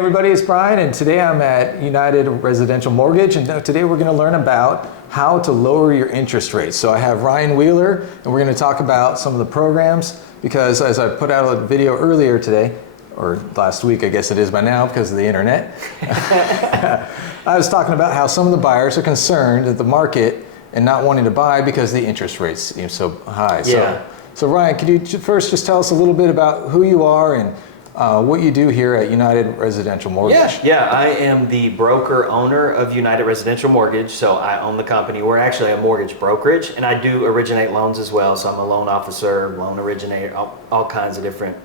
everybody, it's Brian, and today I'm at United Residential Mortgage, and today we're going to learn about how to lower your interest rates. So I have Ryan Wheeler, and we're going to talk about some of the programs, because as I put out a video earlier today, or last week I guess it is by now because of the internet, I was talking about how some of the buyers are concerned at the market and not wanting to buy because the interest rates seem so high. Yeah. So Ryan, could you first just tell us a little bit about who you are and what you do here at United Residential Mortgage? Yeah, I am the broker owner of United Residential Mortgage, so I own the company. We're actually a mortgage brokerage, and I do originate loans as well, so I'm a loan officer, loan originator, all kinds of different,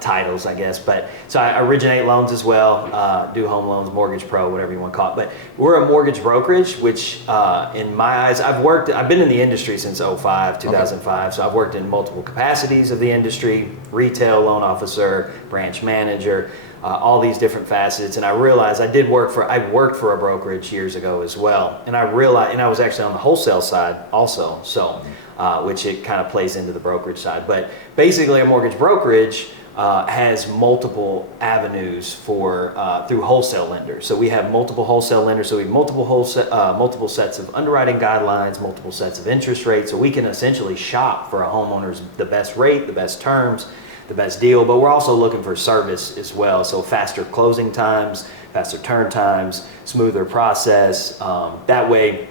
titles, I guess. But so I originate loans as well, do home loans, mortgage pro, whatever you want to call it. But we're a mortgage brokerage, which in my eyes, I've been in the industry since 2005. Okay. So I've worked in multiple capacities of the industry: retail, loan officer, branch manager, all these different facets. And I realized I worked for a brokerage years ago as well. And I realized, and I was actually on the wholesale side also. So which it kind of plays into the brokerage side. But basically a mortgage brokerage has multiple avenues for through wholesale lenders. So we have multiple wholesale lenders. So we have multiple sets of underwriting guidelines, multiple sets of interest rates. So we can essentially shop for a homeowner's the best rate, the best terms, the best deal. But we're also looking for service as well. So faster closing times, faster turn times, smoother process. That way,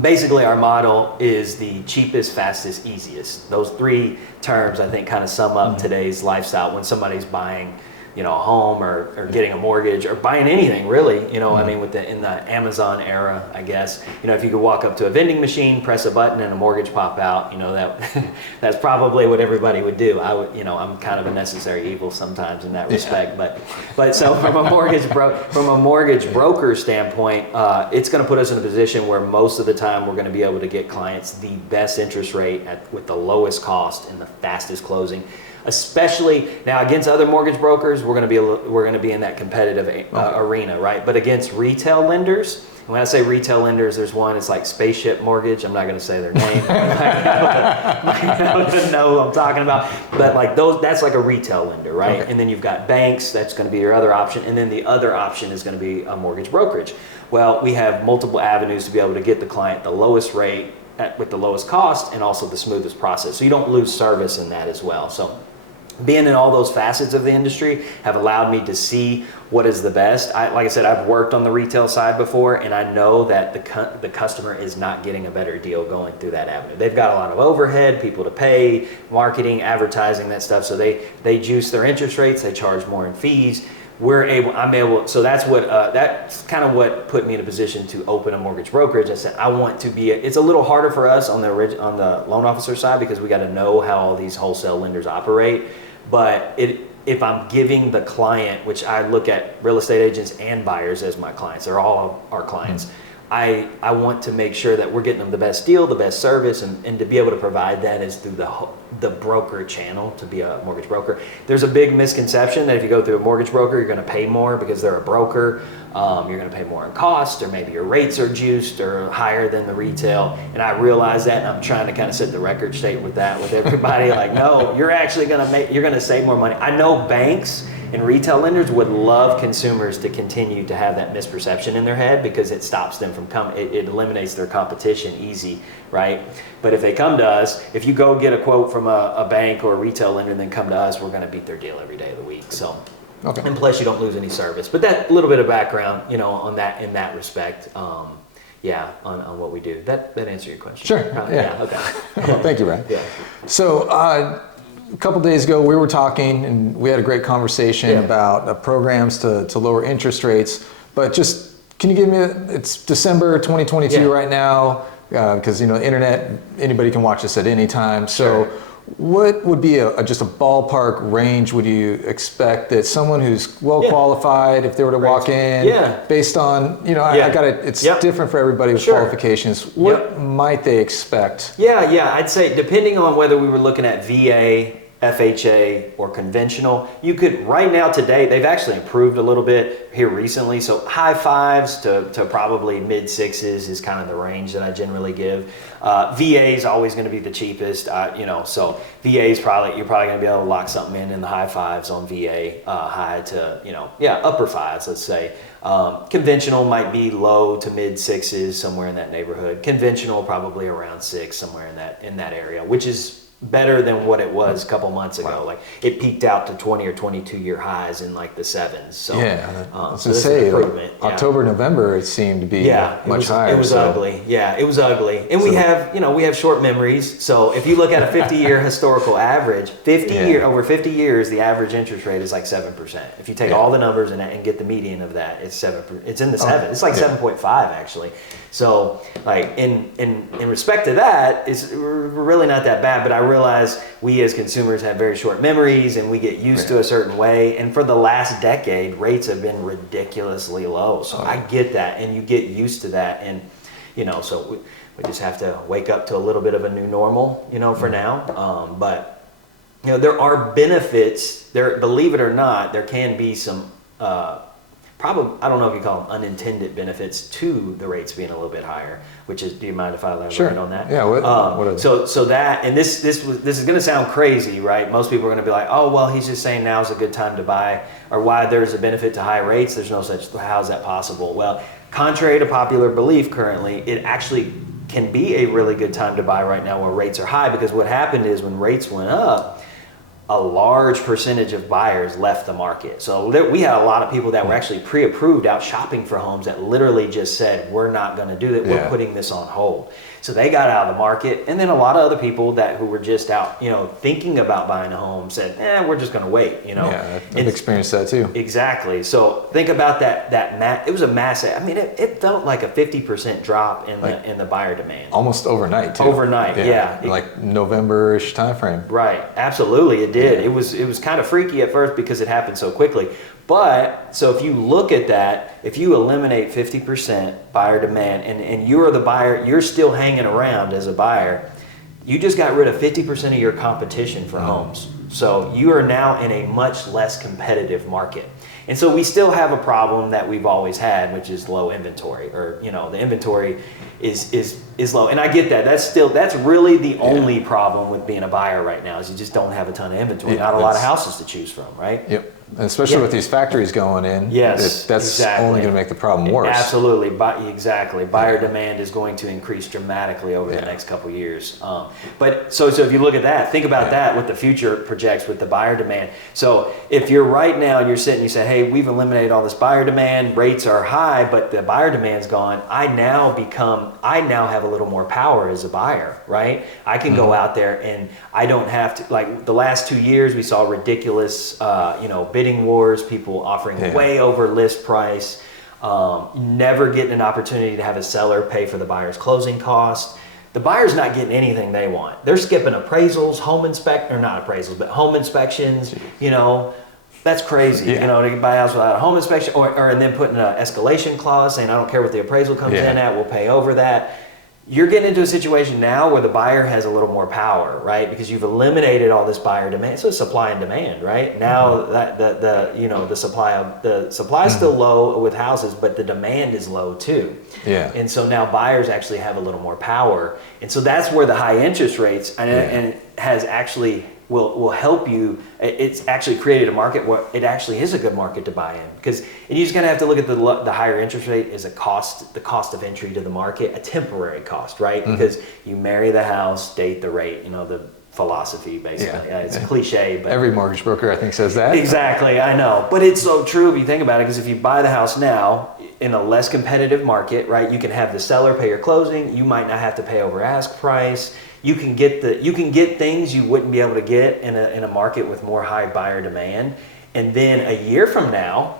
basically our model is the cheapest, fastest, easiest. Those three terms I think kind of sum up today's lifestyle when somebody's buying, a home or getting a mortgage or buying anything really, I mean, in the Amazon era, I guess, if you could walk up to a vending machine, press a button and a mortgage pop out, that that's probably what everybody would do. I'm kind of a necessary evil sometimes in that respect, but so from a mortgage broker standpoint, it's going to put us in a position where most of the time we're going to be able to get clients the best interest rate with the lowest cost and the fastest closing. Especially now against other mortgage brokers, we're going to be in that competitive arena, right? But against retail lenders, and when I say retail lenders, there's one. It's like Spaceship Mortgage. I'm not going to say their name. I don't know who I'm talking about, but like that's like a retail lender, right? Okay. And then you've got banks. That's going to be your other option, and then the other option is going to be a mortgage brokerage. Well, we have multiple avenues to be able to get the client the lowest rate with the lowest cost, and also the smoothest process. So you don't lose service in that as well. So being in all those facets of the industry have allowed me to see what is the best. Like I said, I've worked on the retail side before, and I know that the customer is not getting a better deal going through that avenue. They've got a lot of overhead, people to pay, marketing, advertising, that stuff. So they juice their interest rates, they charge more in fees. So that's kind of what put me in a position to open a mortgage brokerage. I said, I want to be, it's a little harder for us on the loan officer side because we got to know how all these wholesale lenders operate. But if I'm giving the client, which I look at real estate agents and buyers as my clients, they're all our clients. I want to make sure that we're getting them the best deal, the best service, and to be able to provide that is through the broker channel, to be a mortgage broker. There's a big misconception that if you go through a mortgage broker, you're going to pay more because they're a broker. You're going to pay more in cost, or maybe your rates are juiced or higher than the retail. And I realize that, and I'm trying to kind of set the record straight with that with everybody. Like, no, you're actually going to save more money. I know banks and retail lenders would love consumers to continue to have that misperception in their head because it stops them from coming. It eliminates their competition easy, right? But if they come to us, if you go get a quote from a bank or a retail lender and then come to us, we're going to beat their deal every day of the week. So, okay. And plus you don't lose any service. But that little bit of background, on that in that respect, on what we do. That answer your question? Sure. Yeah. Okay. Well, thank you, Ryan. Yeah. So a couple days ago, we were talking and we had a great conversation about programs to lower interest rates. But just, can you give me, it's December 2022 right now, because, internet, anybody can watch this at any time. So what would be just a ballpark range would you expect that someone who's well qualified, if they were to walk in, based on, I got it, it's different for everybody with qualifications. What might they expect? Yeah, I'd say depending on whether we were looking at VA, FHA or conventional. You could, right now today, they've actually improved a little bit here recently. So high fives to probably mid sixes is kind of the range that I generally give. VA is always going to be the cheapest, so VA is you're probably going to be able to lock something in the high fives on VA, high to, upper fives, let's say. Conventional might be low to mid sixes, somewhere in that neighborhood. Conventional probably around six, somewhere in that area, which is better than what it was a couple months ago. Like it peaked out to 20 or 22 year highs in like the sevens. So yeah, I was so gonna this say is improvement. October, November, it seemed to be much higher. It was ugly. Yeah, it was ugly. And we have short memories. So if you look at a 50-year historical average, over 50 years, the average interest rate is like 7%. If you take all the numbers and get the median of that, it's 7%. It's in the 7. It's like 7.5 actually. So like in respect to that, we're really not that bad. But I realize we as consumers have very short memories and we get used to a certain way. And for the last decade, rates have been ridiculously low. So I get that, and you get used to that. And so we just have to wake up to a little bit of a new normal, for now. But there are benefits there. Believe it or not, there can be some probably, I don't know if you call them unintended benefits to the rates being a little bit higher, which is, do you mind if I elaborate on that? Yeah, what are they? So that, and this is going to sound crazy, right? Most people are going to be like, oh, well, he's just saying now's a good time to buy, or why there's a benefit to high rates. There's no such, how is that possible? Well, contrary to popular belief currently, it actually can be a really good time to buy right now where rates are high, because what happened is when rates went up, a large percentage of buyers left the market. So we had a lot of people that were actually pre-approved out shopping for homes that literally just said, we're not going to do that. We're putting this on hold. So they got out of the market. And then a lot of other people who were just out, thinking about buying a home said, we're just going to wait, Yeah, I've experienced that too. Exactly. So think about that. It was a massive, it felt like a 50% drop in the buyer demand. Almost overnight too. Overnight, yeah. Like November-ish timeframe. Right. Absolutely. It did. Yeah. It was kind of freaky at first because it happened so quickly. But so if you look at that, if you eliminate 50% buyer demand and you're the buyer, you're still hanging around as a buyer, you just got rid of 50% of your competition for homes. So you are now in a much less competitive market. And so we still have a problem that we've always had, which is low inventory, or the inventory is low. And I get that. That's really the only problem with being a buyer right now, is you just don't have a ton of inventory. Not a lot of houses to choose from, right? Yep. And especially with these factories going in, that's only going to make the problem worse. Absolutely, exactly. Buyer demand is going to increase dramatically over the next couple of years. But so if you look at that, think about that, what the future projects with the buyer demand. So if you're right now, you're sitting, you say, hey, we've eliminated all this buyer demand, rates are high, but the buyer demand's gone. I now have a little more power as a buyer, right? I can go out there and I don't have to, like the last 2 years, we saw ridiculous, bidding wars, people offering way over list price, never getting an opportunity to have a seller pay for the buyer's closing costs. The buyer's not getting anything they want. They're skipping appraisals, home inspections, that's crazy, to buy a house without a home inspection, and then putting an escalation clause saying, I don't care what the appraisal comes in at, we'll pay over that. You're getting into a situation now where the buyer has a little more power, right? Because you've eliminated all this buyer demand. So it's supply and demand, right? Now that the supply is still low with houses, but the demand is low too. Yeah. And so now buyers actually have a little more power, and so that's where the high interest rates and it has actually will help you. It's actually created a market where it actually is a good market to buy in, because you just kind of have to look at the higher interest rate as the cost of entry to the market, a temporary cost, right? Because you marry the house, date the rate, the philosophy basically. It's a cliche, but every mortgage broker I think says that. Exactly, I know, but it's so true if you think about it, because if you buy the house now in a less competitive market, right, you can have the seller pay your closing, you might not have to pay over ask price. You can get things you wouldn't be able to get in a market with more high buyer demand. And then a year from now,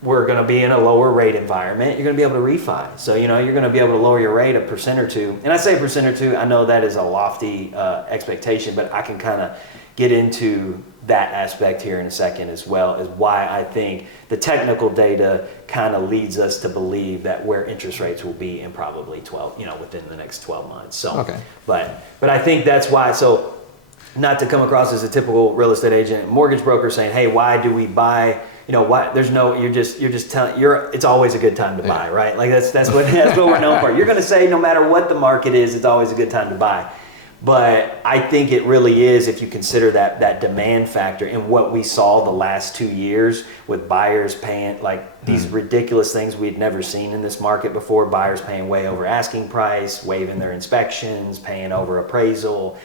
we're going to be in a lower rate environment. You're going to be able to refi. So, you're going to be able to lower your rate 1% or 2%. And I say 1% or 2%, I know that is a lofty expectation, but I can kind of get into that aspect here in a second, as well as why I think the technical data kind of leads us to believe that where interest rates will be in probably within the next 12 months. So, but I think that's why. So not to come across as a typical real estate agent, mortgage broker saying, hey, why do we buy? Why there's no, you're just telling, it's always a good time to buy, right? Like that's what we're known for. You're going to say no matter what the market is, it's always a good time to buy. But I think it really is, if you consider that demand factor and what we saw the last 2 years with buyers paying like these ridiculous things we'd never seen in this market before. Buyers paying way over asking price, waiving their inspections, paying over appraisal.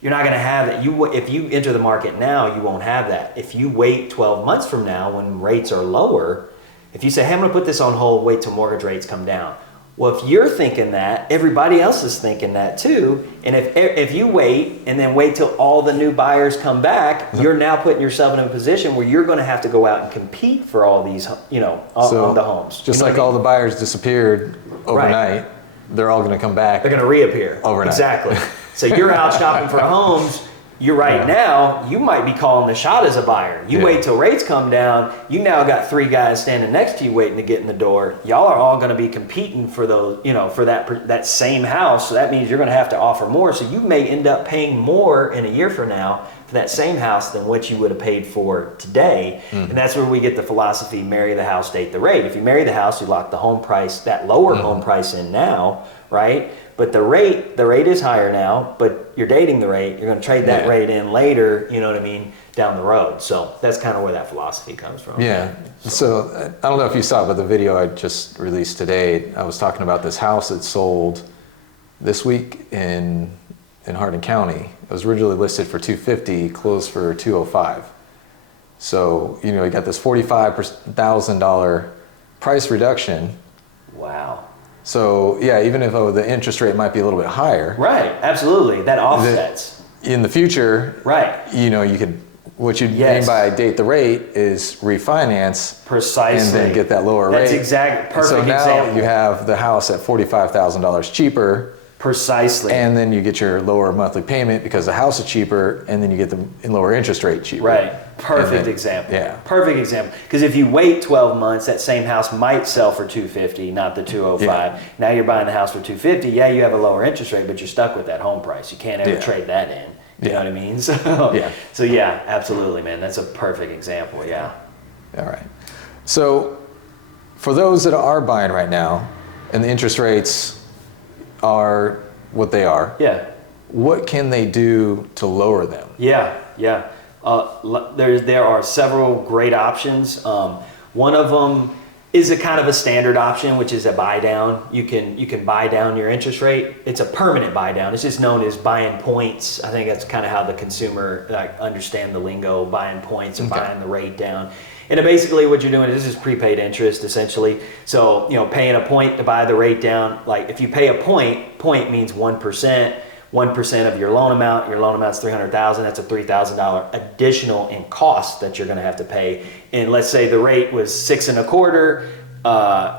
You're not going to have that. If you enter the market now, you won't have that. If you wait 12 months from now when rates are lower, if you say, hey, I'm going to put this on hold, wait till mortgage rates come down. Well, if you're thinking that, everybody else is thinking that too. And if you wait and then wait till all the new buyers come back, you're now putting yourself in a position where you're going to have to go out and compete for all these, on the homes. Just like all the buyers disappeared overnight, they're all going to come back. They're going to reappear overnight. Exactly. So you're out shopping for homes. You're now, you might be calling the shot as a buyer. You wait till rates come down, you now got 3 guys standing next to you waiting to get in the door. Y'all are all going to be competing for those, for that same house. So that means you're going to have to offer more. So you may end up paying more in a year from now for that same house than what you would have paid for today. And that's where we get the philosophy, marry the house, date the rate. If you marry the house, you lock the home price, that lower home price in now, right? But the rate is higher now, but you're dating the rate. You're going to trade that rate in later, you know what I mean, down the road. So that's kind of where that philosophy comes from. Yeah. So I don't know if you saw it, but the video I just released today, I was talking about this house that sold this week in Hardin County. It was originally listed for $250, closed for $205. So, you got this $45,000 price reduction. Wow. So yeah, even if the interest rate might be a little bit higher, right? Absolutely, that offsets. In the future, right? You could, what you mean by date the rate is refinance precisely, and then get that lower rate. That's exactly perfect. So now example. you have the house at $45,000 cheaper. Precisely. And then you get your lower monthly payment because the house is cheaper, and then you get the lower interest rate cheaper. Right. Perfect example. Yeah. Perfect example. Because if you wait 12 months, that same house might sell for $250, not the $205. Yeah. Now you're buying the house for $250. Yeah, you have a lower interest rate, but you're stuck with that home price. You can't ever trade that in. You know what I mean? So yeah, absolutely, man. That's a perfect example. Yeah. All right. So for those that are buying right now, and the interest rates are what they are. Yeah. What can they do to lower them? Yeah. There are several great options. One of them is a kind of a standard option, which is a buy down. You can buy down your interest rate. It's a permanent buy down. It's just known as buying points. I think that's kind of how the consumer understand the lingo, buying points and buying the rate down. And basically what you're doing is this is prepaid interest essentially. So, paying a point to buy the rate down, like if you pay a point means 1%, 1% of your loan amount is $300,000, that's a $3,000 additional in cost that you're gonna have to pay. And let's say the rate was 6 1/4,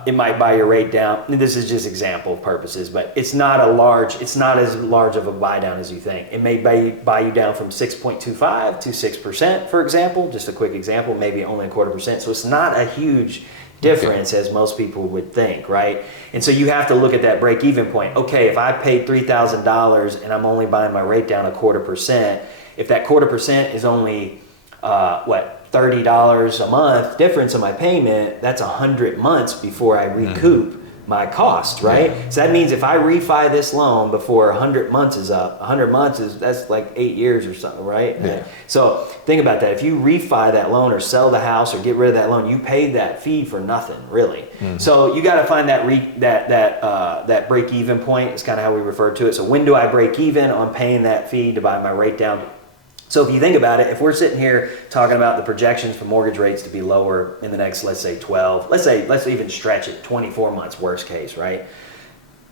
it might buy your rate down. And this is just example purposes, but it's not as large of a buy down as you think. It may buy you down from 6.25 to 6%, for example, just a quick example, maybe only 1/4%. So it's not a huge difference as most people would think, right? And so you have to look at that break even point. Okay, if I paid $3,000 and I'm only buying my rate down 1/4%, if that 1/4% is only $30 a month difference in my payment, that's 100 months before I recoup my cost, right? Yeah. So that means if I refi this loan before 100 months is up, 100 months that's like 8 years or something, right? Yeah. So think about that. If you refi that loan or sell the house or get rid of that loan, you paid that fee for nothing, really. So you got to find that break even point. Is kind of how we refer to it. So when do I break even on paying that fee to buy my rate down? So if you think about it, if we're sitting here talking about the projections for mortgage rates to be lower in the next, let's say 12, let's even stretch it, 24 months, worst case, right?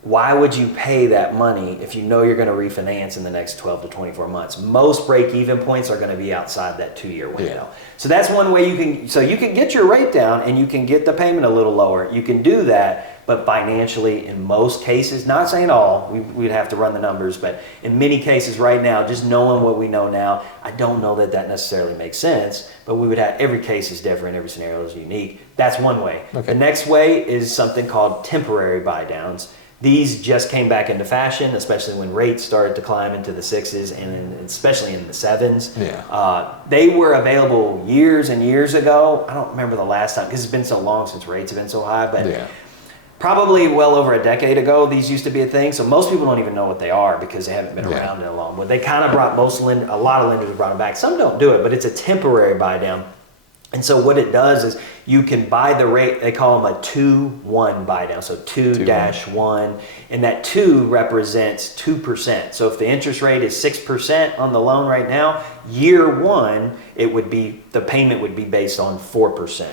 Why would you pay that money if you know you're going to refinance in the next 12 to 24 months? Most break-even points are going to be outside that 2-year window. Yeah. So that's one way you can get your rate down and you can get the payment a little lower. You can do that. But financially, in most cases, not saying all, we'd have to run the numbers, but in many cases right now, just knowing what we know now, I don't know that necessarily makes sense, but we would have, every case is different, every scenario is unique. That's one way. Okay. The next way is something called temporary buy downs. These just came back into fashion, especially when rates started to climb into the 6s and especially in the 7s. Yeah. They were available years and years ago. I don't remember the last time because it's been so long since rates have been so high, but Yeah. probably well over a decade ago, these used to be a thing. So most people don't even know what they are because they haven't been around in a long. But they kind of brought a lot of lenders have brought them back. Some don't do it, but it's a temporary buy down. And so what it does is you can buy the rate, they call them a 2-1 buy down. So 2-1, and that 2 represents 2%. So if the interest rate is 6% on the loan right now, year 1, the payment would be based on 4%,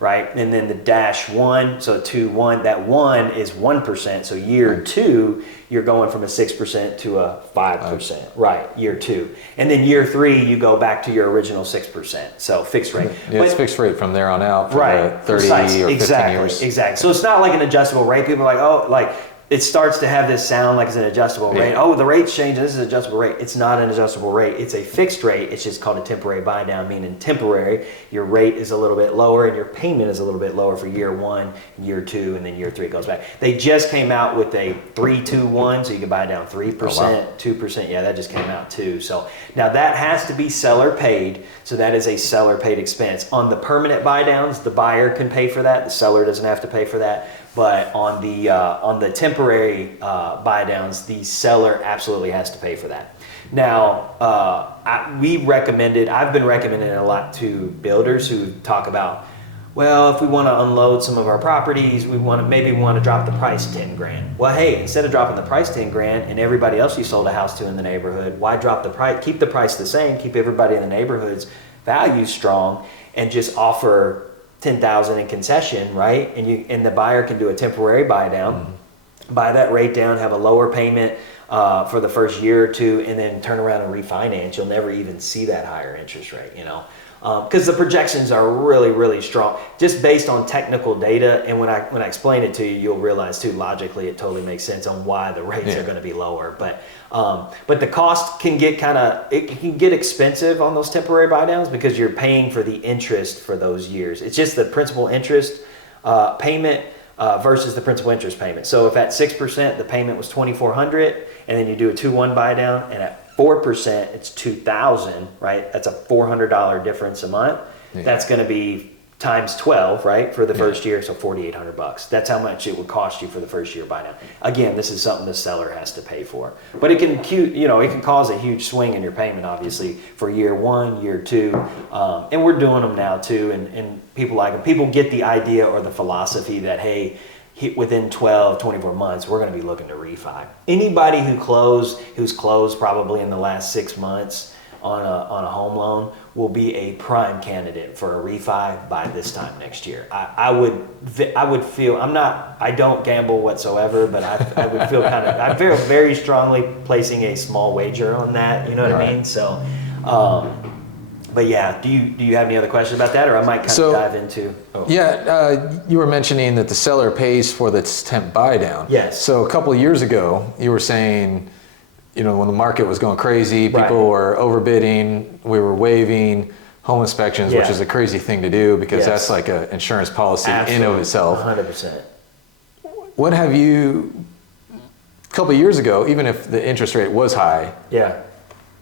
right? And then the -1, so 2-1, that 1 is 1%. So year 2, you're going from a 6% to a 5%, right? Year 2. And then year 3, you go back to your original 6%. So fixed rate. Yeah, it's fixed rate from there on out for Right. the 30 or 15 years. Exactly. So it's not like an adjustable rate. People are like, oh, like it starts to have this sound like it's an adjustable rate. Oh, the rate's changing. This is an adjustable rate. It's not an adjustable rate. It's a fixed rate. It's just called a temporary buy down, meaning temporary. Your rate is a little bit lower and your payment is a little bit lower for year 1, year 2, and then year 3 it goes back. They just came out with a 3-2-1, so you can buy down 3%, 2%. Yeah, that just came out too. So now that has to be seller paid. So that is a seller paid expense. On the permanent buy downs, the buyer can pay for that. The seller doesn't have to pay for that. But on the temporary buy downs, the seller absolutely has to pay for that. Now, I've been recommending it a lot to builders who talk about, well, if we want to unload some of our properties, maybe we want to drop the price 10 grand. Well, hey, instead of dropping the price 10 grand and everybody else you sold a house to in the neighborhood, why drop the price? Keep the price the same, keep everybody in the neighborhood's value strong, and just offer 10,000 in concession, right? And the buyer can do a temporary buy down, buy that rate down, have a lower payment for the first year or 2, and then turn around and refinance. You'll never even see that higher interest rate, because the projections are really, really strong, just based on technical data. And when I explain it to you, you'll realize too, logically, it totally makes sense on why the rates are going to be lower. But the cost can get it can get expensive on those temporary buy downs because you're paying for the interest for those years. It's just the principal interest payment versus the principal interest payment. So if at 6% the payment was $2,400, and then you do a 2-1 buy down, and at 4% it's $2,000, right? That's a $400 difference a month. Yeah. That's going to be times 12, right, for the first year, so $4,800. That's how much it would cost you for the first year buy down. Again, this is something the seller has to pay for, but it can cause a huge swing in your payment, obviously, for year 1, year 2, and we're doing them now too, and people like them. People get the idea or the philosophy that, hey, within 12, 24 months, we're going to be looking to refi. Anybody who's closed probably in the last 6 months on a home loan will be a prime candidate for a refi by this time next year. I would feel, I don't gamble whatsoever, but I would feel I feel very strongly placing a small wager on that, you know what I mean? So, but yeah, do you have any other questions about that, or I might dive into? Oh. Yeah, you were mentioning that the seller pays for the temp buy down. Yes. So a couple of years ago, you were saying, when the market was going crazy, people were overbidding, we were waiving home inspections, which is a crazy thing to do because that's like an insurance policy in of itself. 100%. What have you, a couple of years ago, even if the interest rate was high,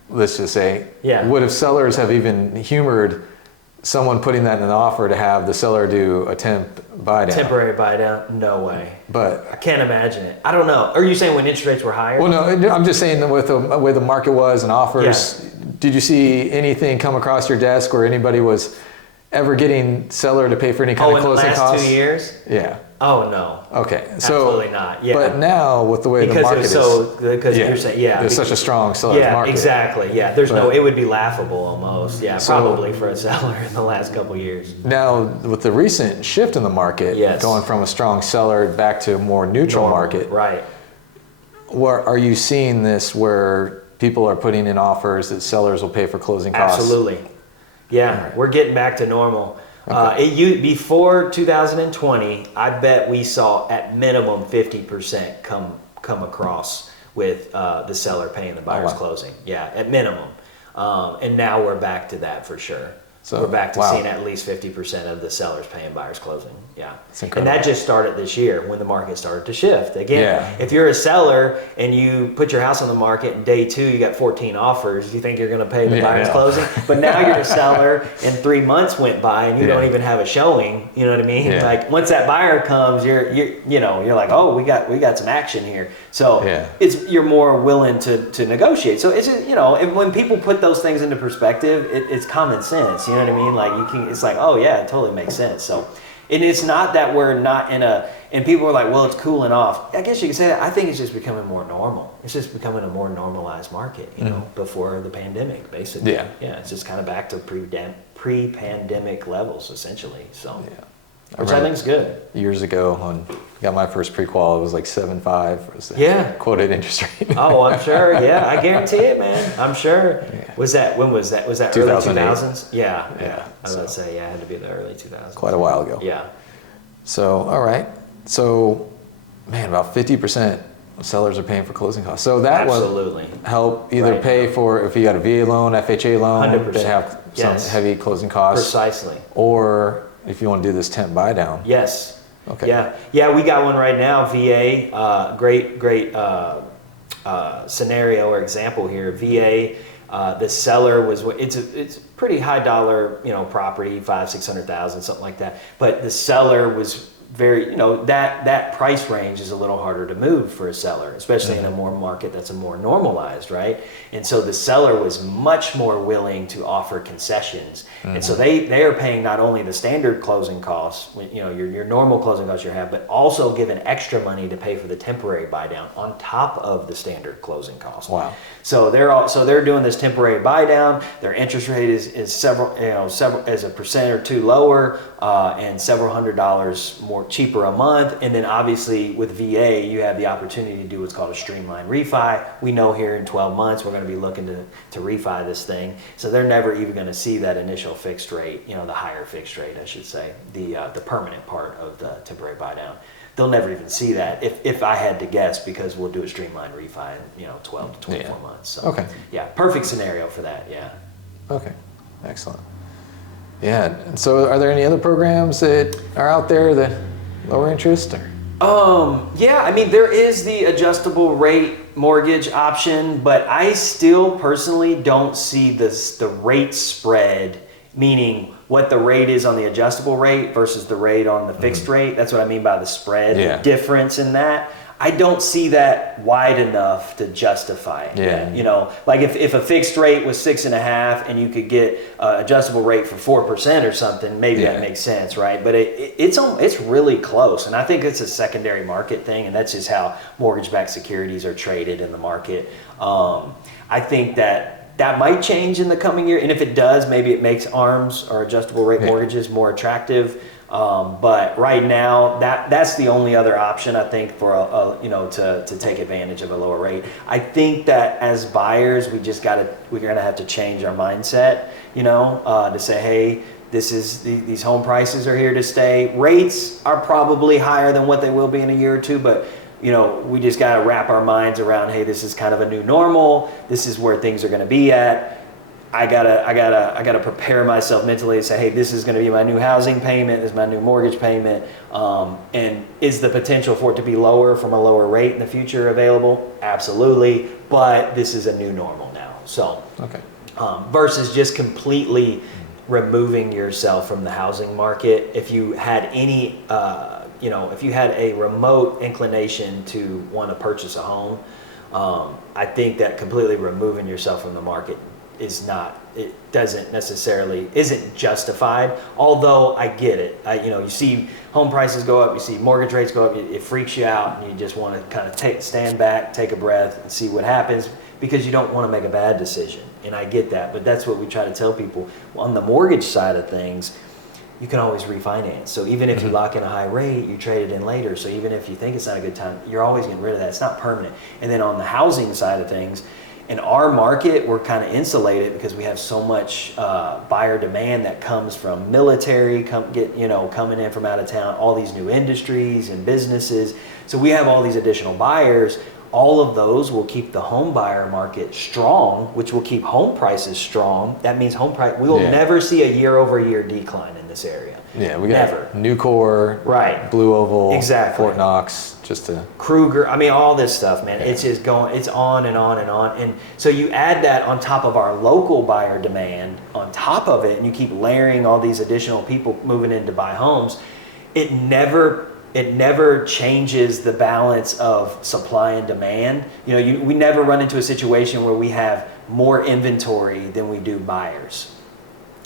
let's just say, would have sellers have even humored someone putting that in an offer to have the seller do a temp buy down? Temporary buy down? No way. But I can't imagine it. I don't know. Are you saying when interest rates were higher? Well, no, I'm just saying that with the way the market was and offers, did you see anything come across your desk where anybody was ever getting seller to pay for any kind of closing costs? In the last 2 years? Yeah. Oh, no. Okay. Absolutely not. Yeah. But now with the way the market is, you're saying, there's such a strong seller's market. Exactly. Yeah. It would be laughable almost. Yeah. Probably for a seller in the last couple of years. Now with the recent shift in the market, going from a strong seller back to a more neutral market. Right. Where are you seeing this where people are putting in offers that sellers will pay for closing costs? Absolutely. Yeah. We're getting back to normal. Okay. Before 2020, I bet we saw at minimum 50% come across with the seller paying the buyer's closing. Yeah, at minimum. And now we're back to that for sure. So we're back to wow. seeing at least 50% of the sellers paying buyers closing. Yeah. That's And incredible. that just started this year when the market started to shift. Again, Yeah. if you're a seller and you put your house on the market and day 2 you got 14 offers, you think you're going to pay the buyer's closing. But now you're a seller and 3 months went by and you don't even have a showing. You know what I mean? Yeah. Like once that buyer comes, you're like, oh, we got some action here. So you're more willing to negotiate. So it's just, when people put those things into perspective, it's common sense. You know what I mean? Like it's like, oh yeah, it totally makes sense. So, and it's not that we're not and people are like, well, it's cooling off. I guess you could say that. I think it's just becoming more normal. It's just becoming a more normalized market, before the pandemic, basically. Yeah. Yeah, it's just kind of back to pre-pandemic levels, essentially. So, which I I think is good. Years ago, when I got my first pre-qual, it was like 7.5 was the quoted interest rate. Oh, I'm sure. Yeah, I guarantee it, man. I'm sure. Yeah. When was that? Was that 2008. early 2000s? Yeah. I was So about to say, it had to be the early 2000s. quite a while ago. Yeah. So, all right. So, man, about 50% of sellers are paying for closing costs. So that Absolutely. would help either pay for, if you got a VA loan, FHA loan, 100%. that have some heavy closing costs. Precisely. Or if you want to do this temp buy down. Yes. Okay. Yeah, we got one right now, VA, great scenario or example here. VA, the seller was, it's pretty high dollar, property, $500,000-$600,000, something like that. But the seller was very, that price range is a little harder to move for a seller, especially in a more market that's a more normalized, right? And so the seller was much more willing to offer concessions. And so they are paying not only the standard closing costs, your normal closing costs you have, but also giving extra money to pay for the temporary buy down on top of the standard closing costs. Wow. So they're doing this temporary buy down. Their interest rate is several as a percent or two lower, and several $100s more cheaper a month. And then obviously with VA, you have the opportunity to do what's called a streamlined refi. We know here in 12 months we're going to be looking to refi this thing. So they're never even going to see that initial fixed rate, the higher fixed rate, I should say, the permanent part of the temporary buy down. They'll never even see that if I had to guess, because we'll do a streamlined refi in 12 to 24 months. So, okay. Yeah, perfect scenario for that. Yeah. Okay. Excellent. Yeah. And so are there any other programs that are out there that lower interest or? Yeah, I mean, there is the adjustable rate mortgage option, but I still personally don't see the rate spread, meaning what the rate is on the adjustable rate versus the rate on the fixed rate. That's what I mean by the spread, the difference in that. I don't see that wide enough to justify it. Yeah. Like if a fixed rate was 6.5 and you could get an adjustable rate for 4% or something, maybe that makes sense, right? But it's really close, and I think it's a secondary market thing, and that's just how mortgage-backed securities are traded in the market. I think that might change in the coming year, and if it does, maybe it makes ARMs or adjustable rate mortgages more attractive. But right now, that's the only other option, I think, for to take advantage of a lower rate. I think that as buyers, we're gonna have to change our mindset, to say, hey, these home prices are here to stay. Rates are probably higher than what they will be in a year or two, but we just got to wrap our minds around, hey, this is kind of a new normal. This is where things are going to be at. I gotta prepare myself mentally to say, hey, this is going to be my new housing payment. This is my new mortgage payment. And is the potential for it to be lower from a lower rate in the future available? Absolutely. But this is a new normal now. So, versus just completely removing yourself from the housing market. If you had any, if you had a remote inclination to want to purchase a home, I think that completely removing yourself from the market isn't justified, although I get it. You see home prices go up, you see mortgage rates go up, it freaks you out, and you just want to kind of stand back, take a breath, and see what happens, because you don't want to make a bad decision. And I get that, but that's what we try to tell people. On the mortgage side of things, you can always refinance. So even if you lock in a high rate, you trade it in later. So even if you think it's not a good time, you're always getting rid of that. It's not permanent. And then on the housing side of things, in our market, we're kind of insulated because we have so much buyer demand that comes from military, coming in from out of town, all these new industries and businesses. So we have all these additional buyers. all of those will keep the home buyer market strong, which will keep home prices strong. That means we will never see a year-over-year decline in this area. Yeah, we got Nucor, right, Blue Oval, exactly, Fort Knox, just to Kruger. I mean, all this stuff, man. It's just going. It's on and on and on. And so you add that on top of our local buyer demand, on top of it, and you keep layering all these additional people moving in to buy homes. It never changes the balance of supply and demand. You know, we never run into a situation where we have more inventory than we do buyers.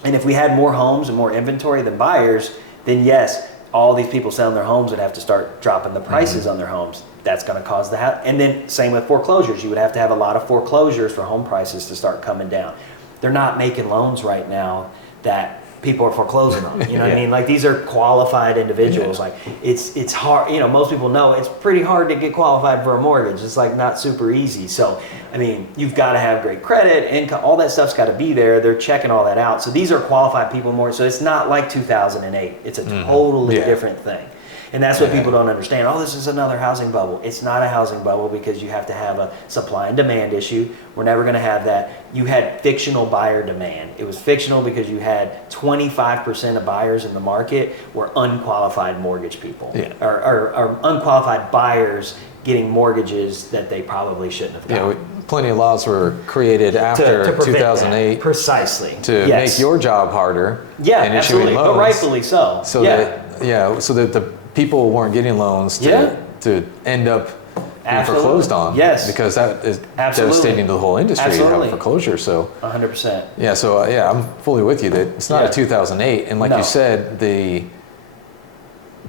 And if we had more homes and more inventory than buyers, then yes, all these people selling their homes would have to start dropping the prices on their homes. That's going to cause and then same with foreclosures. You would have to have a lot of foreclosures for home prices to start coming down. They're not making loans right now that people are foreclosing on. You know what I mean? Like, these are qualified individuals. Like, it's hard. You know, most people know it's pretty hard to get qualified for a mortgage. It's like not super easy. So, I mean, you've got to have great credit, income, all that stuff's got to be there. They're checking all that out. So these are qualified people more. So it's not like 2008. It's a totally different thing. And that's what people don't understand. Oh, this is another housing bubble. It's not a housing bubble, because you have to have a supply and demand issue. We're never going to have that. You had fictional buyer demand. It was fictional because you had 25% of buyers in the market were unqualified mortgage people, or unqualified buyers getting mortgages that they probably shouldn't have gotten. Plenty of laws were created after to 2008. That. Precisely. To make your job harder. Yeah, and absolutely. issuing loans. But rightfully so. So that the people weren't getting loans to end up being foreclosed on. Yes. Because that is devastating to the whole industry to have foreclosure. So 100%. Yeah, so I'm fully with you that it's not a 2008. And like you said, the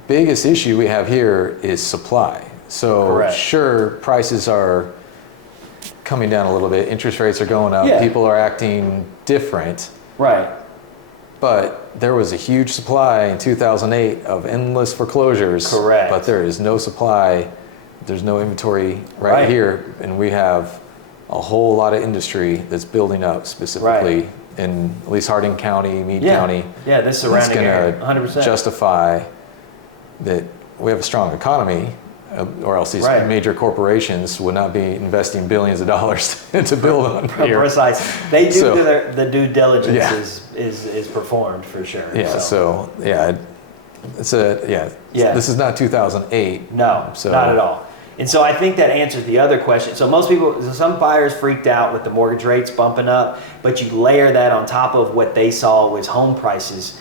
biggest issue we have here is supply. So sure, prices are coming down a little bit. Interest rates are going up. People are acting different. Right. But there was a huge supply in 2008 of endless foreclosures. Correct. But there is no supply. There's no inventory right here. And we have a whole lot of industry that's building up specifically in at least Hardin County, Meade County. Yeah, this surrounding area, 100%. Justify that we have a strong economy, or else these major corporations would not be investing billions of dollars to build on here. Precise. They do the due diligence is performed for sure. Yeah, this is not 2008. No, not at all. And so I think that answers the other question. So some buyers freaked out with the mortgage rates bumping up, but you layer that on top of what they saw was home prices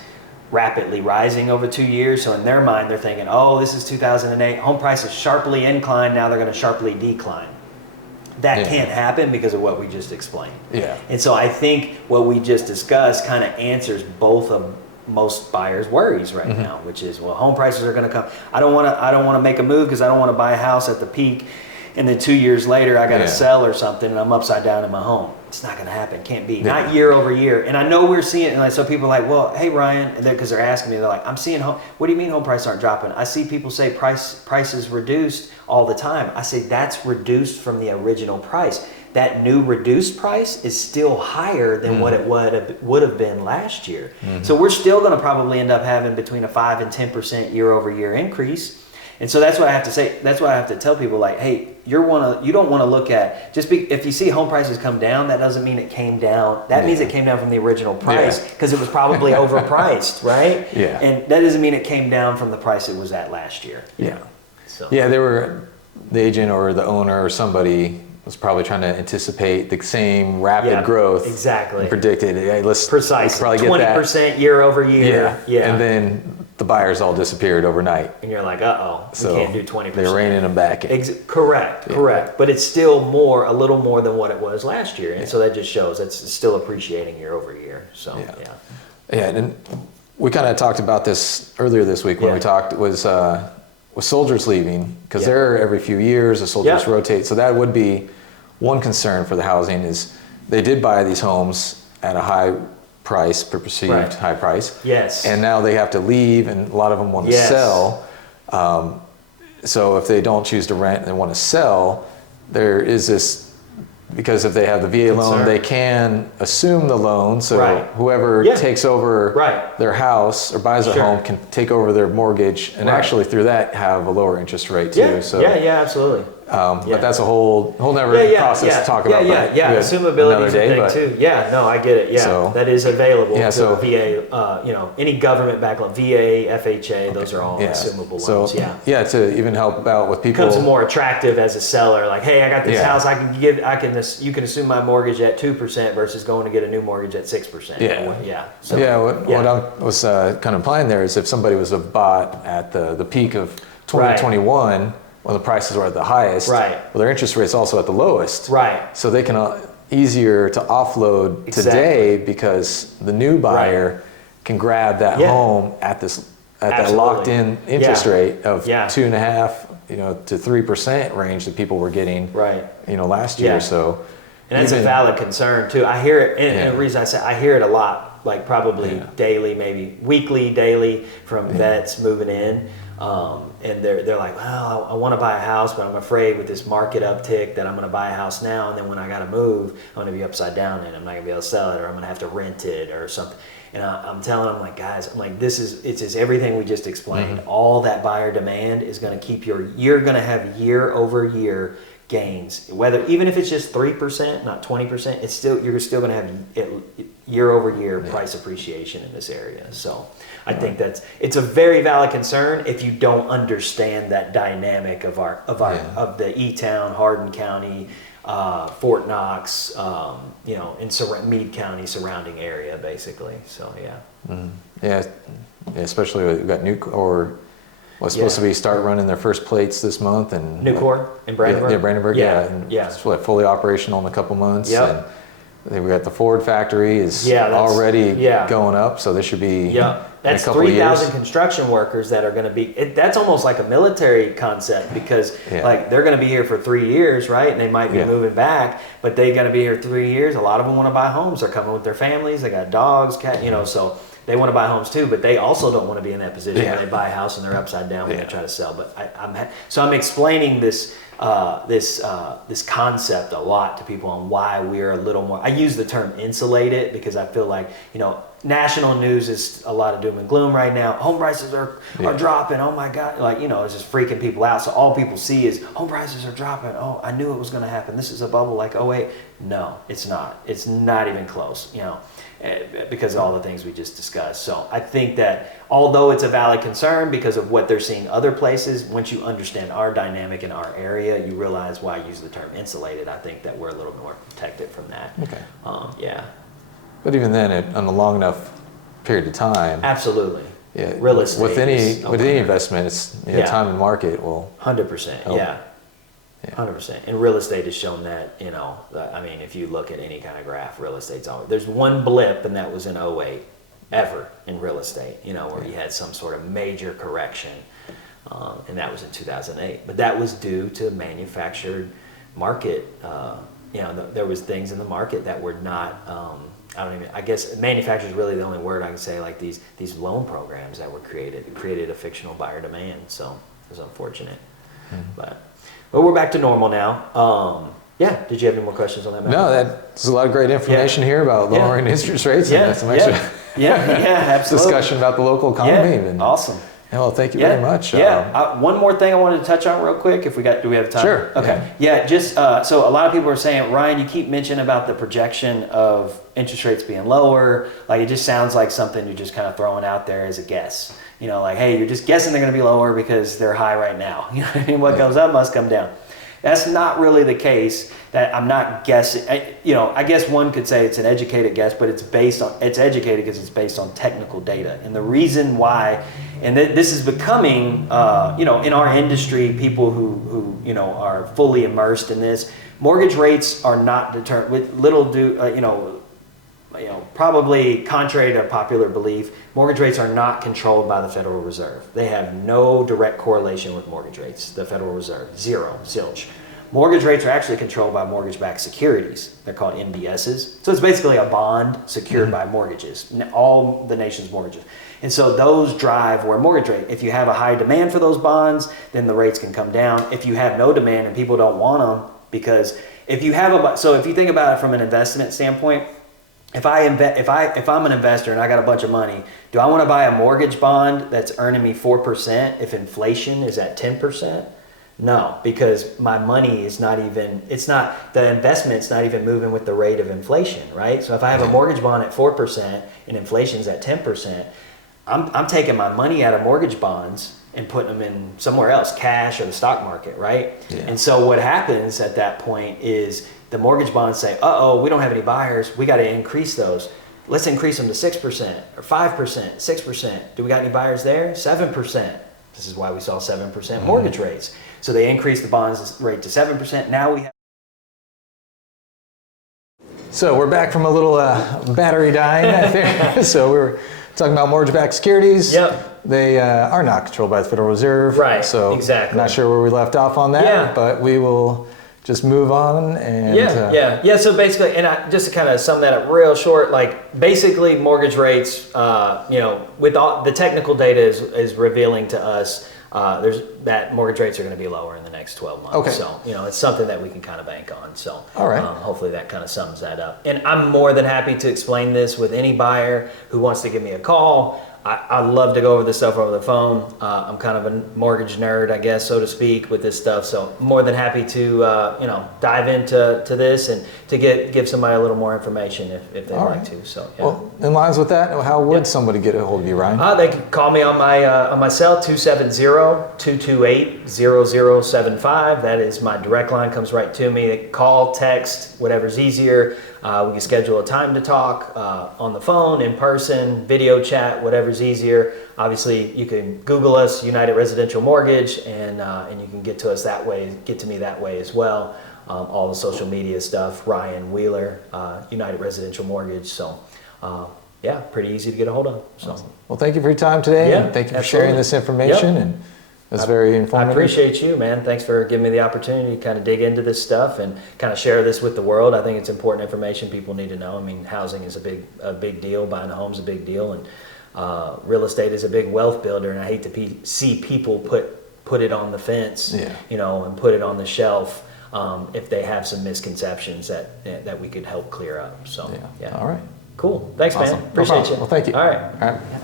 rapidly rising over 2 years. So in their mind, they're thinking, oh, this is 2008. Home prices sharply incline. Now they're going to sharply decline. That can't happen because of what we just explained. Yeah. And so I think what we just discussed kind of answers both of most buyers' worries right now, which is, well, home prices are going to come. I don't want to make a move because I don't want to buy a house at the peak, and then 2 years later I got to sell or something, and I'm upside down in my home. It's not going to happen. Can't be. Not year over year. And I know we're seeing it. And so people are like, well, hey, Ryan, because they're asking me, they're like, I'm seeing what do you mean home prices aren't dropping? I see people say prices reduced all the time. I say that's reduced from the original price. That new reduced price is still higher than what it would have been last year. So we're still going to probably end up having between a 5 and 10% year over year increase. And so that's what I have to say. That's why I have to tell people, like, hey, you don't want to look at if you see home prices come down, that doesn't mean it came down. That means it came down from the original price because it was probably overpriced, right? Yeah. And that doesn't mean it came down from the price it was at last year. Yeah. So. Yeah, the agent or the owner or somebody was probably trying to anticipate the same rapid growth. Exactly. And predicted, hey, let's precisely probably get 20% year over year. Yeah. And then the buyers all disappeared overnight. And you're like, we can't do 20%. They're reining them back in. Correct. But it's still a little more than what it was last year. And so that just shows it's still appreciating year over year. So, Yeah, and we kind of talked about this earlier this week when we talked, was soldiers leaving, because they're every few years, the soldiers rotate. So that would be one concern for the housing is they did buy these homes at a high price, perceived high price. Yes. And now they have to leave, and a lot of them want to sell. So if they don't choose to rent and they want to sell, there is this, because if they have the VA loan, they can assume the loan. So whoever takes over their house or buys a home can take over their mortgage and actually through that have a lower interest rate too. Yeah, absolutely. But that's a whole nother process to talk about. Yeah. Assumability is a thing too. Yeah, no, I get it. Yeah, so, that is available to VA. Any government backloan, VA, FHA, those are all assumable loans. To even help out with people. Becomes more attractive as a seller. Like, hey, I got this house. You can assume my mortgage at 2% versus going to get a new mortgage at 6%. What I was kind of implying there is if somebody was bought at the peak of 2021. When the prices were at the highest, well, their interest rate's also at the lowest. So they can easier to offload today because the new buyer can grab that home at that locked-in interest rate of 2.5%, to 3% range that people were getting, last year. So, and that's a valid concern too. I hear it, and the reason I say I hear it a lot, like probably daily, maybe weekly, daily from vets moving in. And they're like, well, I want to buy a house, but I'm afraid with this market uptick that I'm going to buy a house now, and then when I got to move, I'm going to be upside down, and I'm not going to be able to sell it, or I'm going to have to rent it, or something. And I'm telling them, like, guys, I'm like, it's everything we just explained. All that buyer demand is going to keep you're going to have year over year gains, even if it's just 3%, not 20%. You're still going to have year over year price appreciation in this area. So I think it's a very valid concern if you don't understand that dynamic of the E-Town, Hardin County, Fort Knox, and Meade County surrounding area, basically. So especially we've got supposed to be start running their first plates this month, and Nucor in Brandenburg. Brandenburg. It's fully operational in a couple months. And we got the Ford factory is already going up, so this should be that's 3,000 construction workers that are going to be. That's almost like a military concept because like they're going to be here for 3 years, right? And they might be moving back, but they're going to be here 3 years. A lot of them want to buy homes. They're coming with their families. They got dogs, cat, so. They want to buy homes too, but they also don't want to be in that position where they buy a house and they're upside down when they try to sell. But I'm explaining this concept a lot to people on why we're a little more. I use the term insulated because I feel like national news is a lot of doom and gloom right now. Home prices are dropping. Oh my God, it's just freaking people out. So all people see is home prices are dropping. Oh, I knew it was going to happen. This is a bubble like 08. No, it's not. It's not even close. Because of all the things we just discussed. So I think that although it's a valid concern because of what they're seeing other places, once you understand our dynamic in our area, you realize why I use the term insulated. I think that we're a little more protected from that. Okay. But even then, on a long enough period of time. Absolutely. Yeah. Real estate. With any investment, it's time and market will. 100%. Help. 100%. And real estate has shown that, if you look at any kind of graph, real estate's always, there's one blip, and that was in 08 ever in real estate, where you had some sort of major correction, and that was in 2008. But that was due to manufactured market. There was things in the market that were not, I guess manufactured is really the only word I can say, like these loan programs that were created a fictional buyer demand. So it was unfortunate. But we're back to normal now. Did you have any more questions on that matter? No, there's a lot of great information here about lowering interest rates and some extra absolutely. discussion about the local economy. Awesome. Well, thank you very much. One more thing I wanted to touch on real quick. Do we have time? Sure. Okay. So a lot of people are saying, Ryan, you keep mentioning about the projection of interest rates being lower. Like it just sounds like something you're just kind of throwing out there as a guess. Like, hey, you're just guessing they're going to be lower because they're high right now. What goes up must come down. That's not really the case. That I'm not guessing. I guess one could say it's an educated guess, but it's educated because it's based on technical data. And the reason why, and this is becoming, in our industry, people who are fully immersed in this, mortgage rates are not determined. With probably contrary to popular belief, mortgage rates are not controlled by the Federal Reserve. They have no direct correlation with mortgage rates. The Federal Reserve, zero, zilch. Mortgage rates are actually controlled by mortgage-backed securities. They're called MBSs. So it's basically a bond secured by mortgages, all the nation's mortgages. And so those drive where mortgage rate. If you have a high demand for those bonds, then the rates can come down. If you have no demand and people don't want them, because if you think about it from an investment standpoint, if I'm an investor and I got a bunch of money, do I want to buy a mortgage bond that's earning me 4% if inflation is at 10%? No, because my money is not even, the investment's not even moving with the rate of inflation, right? So if I have a mortgage bond at 4% and inflation's at 10%, I'm taking my money out of mortgage bonds and putting them in somewhere else, cash or the stock market, right? Yeah. And so what happens at that point is the mortgage bonds say, uh-oh, we don't have any buyers, we got to increase those. Let's increase them to 6% or 5%, 6%. Do we got any buyers there? 7%. This is why we saw 7% mortgage rates. So they increased the bonds rate to 7%. Now we have. So we're back from a little battery dying out there. So we were talking about mortgage-backed securities. Yep. They are not controlled by the Federal Reserve. Right, So exactly. Not sure where we left off on that, Yeah. but we will just move on and Yeah. So basically, and just to kind of sum that up real short, like basically mortgage rates, with all the technical data is revealing to us, there's that mortgage rates are going to be lower in the next 12 months. Okay. So, it's something that we can kind of bank on. So, all right. Hopefully that kind of sums that up. And I'm more than happy to explain this with any buyer who wants to give me a call. I love to go over this stuff over the phone. I'm kind of a mortgage nerd, I guess, so to speak, with this stuff. So more than happy to, dive into this and to give somebody a little more information if they'd like to. So, yeah. Well, in lines with that, how would somebody get a hold of you, Ryan? They can call me on my cell, 270-228-0075. That is my direct line, comes right to me. They can call, text, whatever's easier. We can schedule a time to talk on the phone, in person, video chat, whatever's easier. Obviously, you can Google us, United Residential Mortgage, and you can get to us that way, get to me that way as well. All the social media stuff, Ryan Wheeler, United Residential Mortgage. So, pretty easy to get a hold of. So, awesome. Well, thank you for your time today. Yeah, and thank you for absolutely. sharing this information. Yep. And it's very informative. I appreciate you, man. Thanks for giving me the opportunity to kind of dig into this stuff and kind of share this with the world. I think it's important information people need to know. I mean, housing is a big deal. Buying a home is a big deal, and real estate is a big wealth builder. And I hate to see people put it on the fence, and put it on the shelf if they have some misconceptions that we could help clear up. So, Yeah. All right. Cool. Thanks, Awesome. man. Appreciate you. Well, thank you. All right. All right.